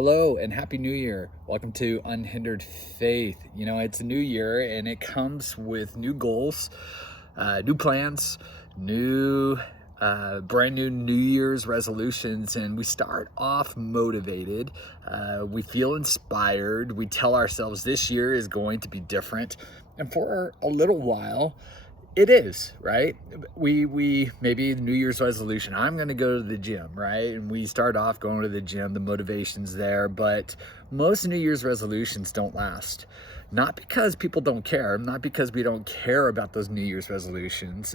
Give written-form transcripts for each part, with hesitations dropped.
Hello and Happy New Year. Welcome to Unhindered Faith. It's a new year and it comes with new goals, new plans, brand new New Year's resolutions. And we start off motivated. We feel inspired. We tell ourselves this year is going to be different. And for a little while, it is, right? We maybe the New Year's resolution, I'm going to go to the gym, right? And we start off going to the gym, the motivation's there, but most New Year's resolutions don't last. Not because people don't care, not because we don't care about those New Year's resolutions,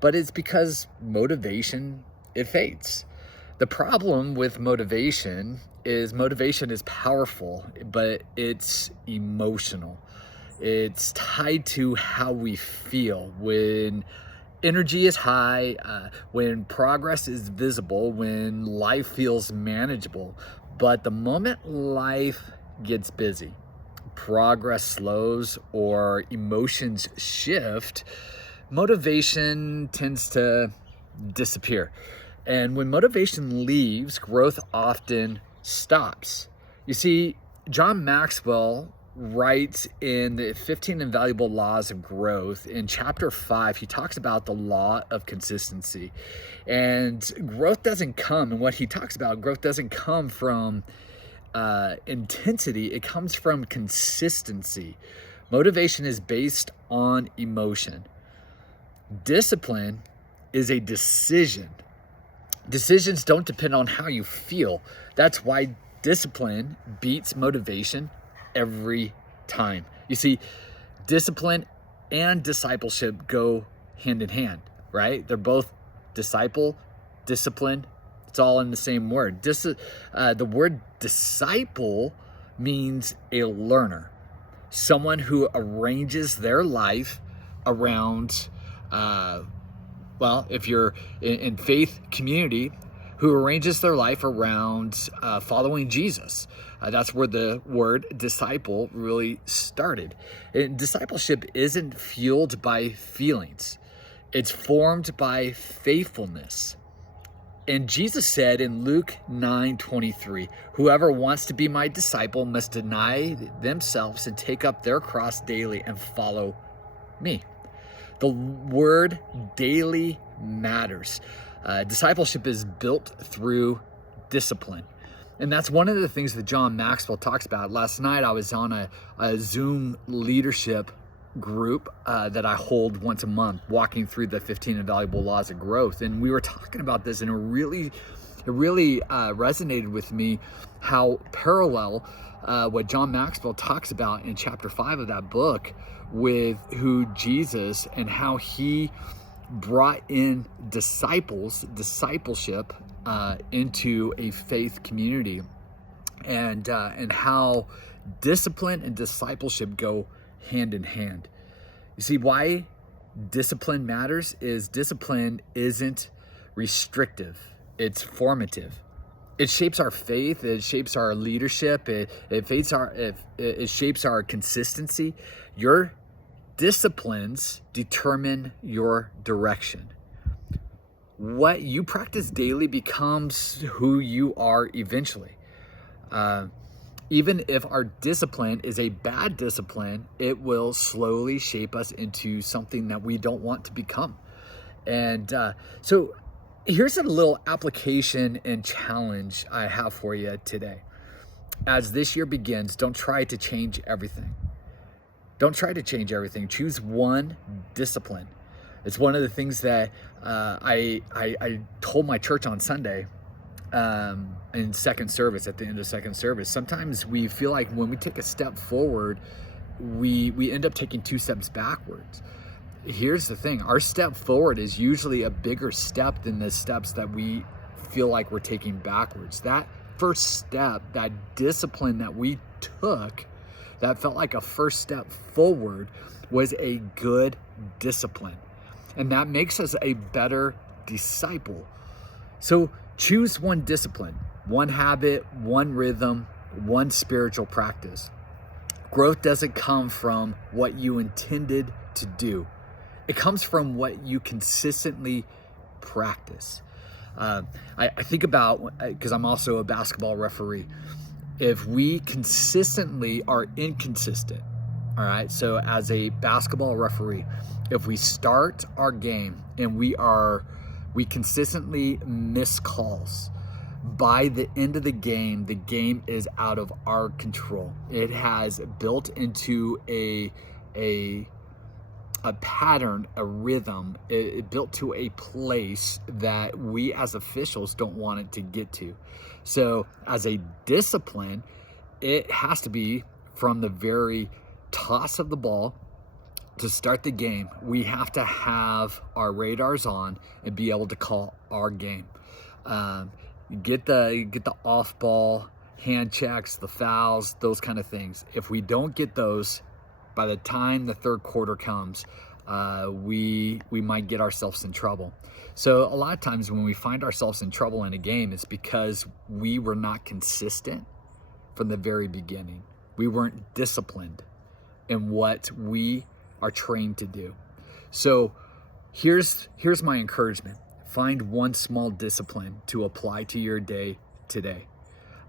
but it's because motivation, it fades. The problem with motivation is powerful, but it's emotional. It's tied to how we feel when energy is high, when progress is visible, when life feels manageable. But the moment life gets busy, progress slows, or emotions shift, motivation tends to disappear. And when motivation leaves, growth often stops. You see, John Maxwell writes in the 15 Invaluable Laws of Growth in chapter 5, he talks about the law of consistency. And growth doesn't come, and what he talks about, growth doesn't come from intensity, it comes from consistency. Motivation is based on emotion. Discipline is a decision. Decisions don't depend on how you feel. That's why discipline beats motivation every time. You see, discipline and discipleship go hand in hand, right? They're both discipline. It's all in the same word. The word disciple means a learner, someone who arranges their life around, if you're in faith community, who arranges their life around following Jesus. That's where the word disciple really started. And discipleship isn't fueled by feelings. It's formed by faithfulness. And Jesus said in Luke 9:23, whoever wants to be my disciple must deny themselves and take up their cross daily and follow me. The word daily matters. Discipleship is built through discipline. And that's one of the things that John Maxwell talks about. Last night, I was on a Zoom leadership group that I hold once a month, walking through the 15 Invaluable Laws of Growth. And we were talking about this, and it really resonated with me how parallel what John Maxwell talks about in chapter 5 of that book with who Jesus and how he brought in discipleship into a faith community, and how discipline and discipleship go hand in hand. You see, why discipline matters is discipline isn't restrictive, it's formative. It shapes our faith, it shapes our leadership, it shapes our consistency. Your disciplines determine your direction. What you practice daily becomes who you are eventually. Even if our discipline is a bad discipline, it will slowly shape us into something that we don't want to become. And so here's a little application and challenge I have for you today. As this year begins, don't try to change everything. Don't try to change everything. Choose one discipline. It's one of the things that I told my church on Sunday in second service, at the end of second service. Sometimes we feel like when we take a step forward, we end up taking 2 steps backwards. Here's the thing. Our step forward is usually a bigger step than the steps that we feel like we're taking backwards. That first step, that discipline that we took, that felt like a first step forward, was a good discipline. And that makes us a better disciple. So choose one discipline, one habit, one rhythm, one spiritual practice. Growth doesn't come from what you intended to do. It comes from what you consistently practice. I think about, because I'm also a basketball referee, If we consistently are inconsistent, all right, so as a basketball referee, if we start our game and we consistently miss calls, by the end of the game is out of our control. It has built into a pattern, a rhythm. It built to a place that we as officials don't want it to get to. So as a discipline, it has to be from the very toss of the ball to start the game. We have to have our radars on and be able to call our game. Get the off ball, hand checks, the fouls, those kind of things. If we don't get those, by the time the third quarter comes, we might get ourselves in trouble. So a lot of times when we find ourselves in trouble in a game, it's because we were not consistent from the very beginning. We weren't disciplined in what we are trained to do. So here's my encouragement. Find one small discipline to apply to your day today,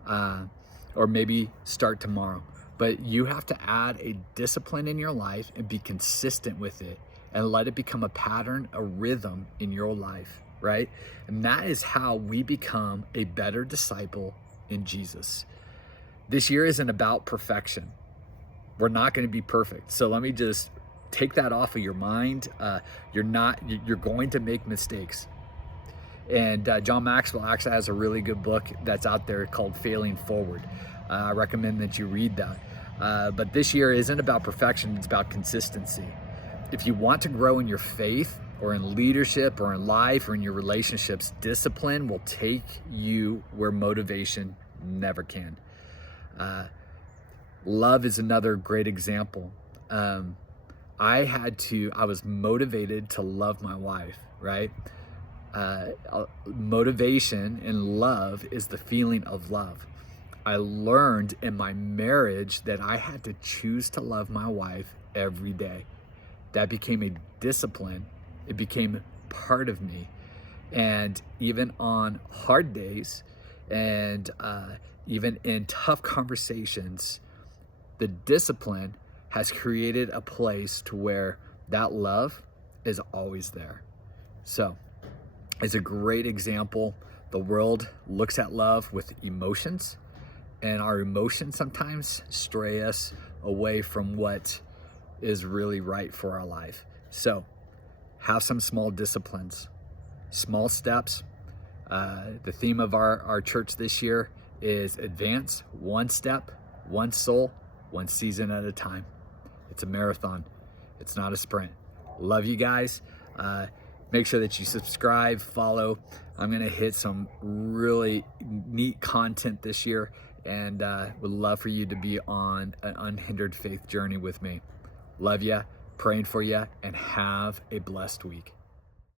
or maybe start tomorrow. But you have to add a discipline in your life and be consistent with it and let it become a pattern, a rhythm in your life, right? And that is how we become a better disciple in Jesus. This year isn't about perfection. We're not going to be perfect. So let me just take that off of your mind. You're going to make mistakes. And John Maxwell actually has a really good book that's out there called Failing Forward. I recommend that you read that. But this year isn't about perfection, it's about consistency. If you want to grow in your faith or in leadership or in life or in your relationships, discipline will take you where motivation never can. Love is another great example. I was motivated to love my wife, right? Motivation and love is the feeling of love. I learned in my marriage that I had to choose to love my wife every day. That became a discipline. It became part of me. And even on hard days and even in tough conversations, the discipline has created a place to where that love is always there. So it's a great example. The world looks at love with emotions, and our emotions sometimes stray us away from what is really right for our life. So have some small disciplines, small steps. The theme of our church this year is advance one step, one soul, one season at a time. It's a marathon. It's not a sprint. Love you guys. Make sure that you subscribe, follow. I'm going to hit some really neat content this year, and would love for you to be on an unhindered faith journey with me. Love ya, praying for ya, and have a blessed week.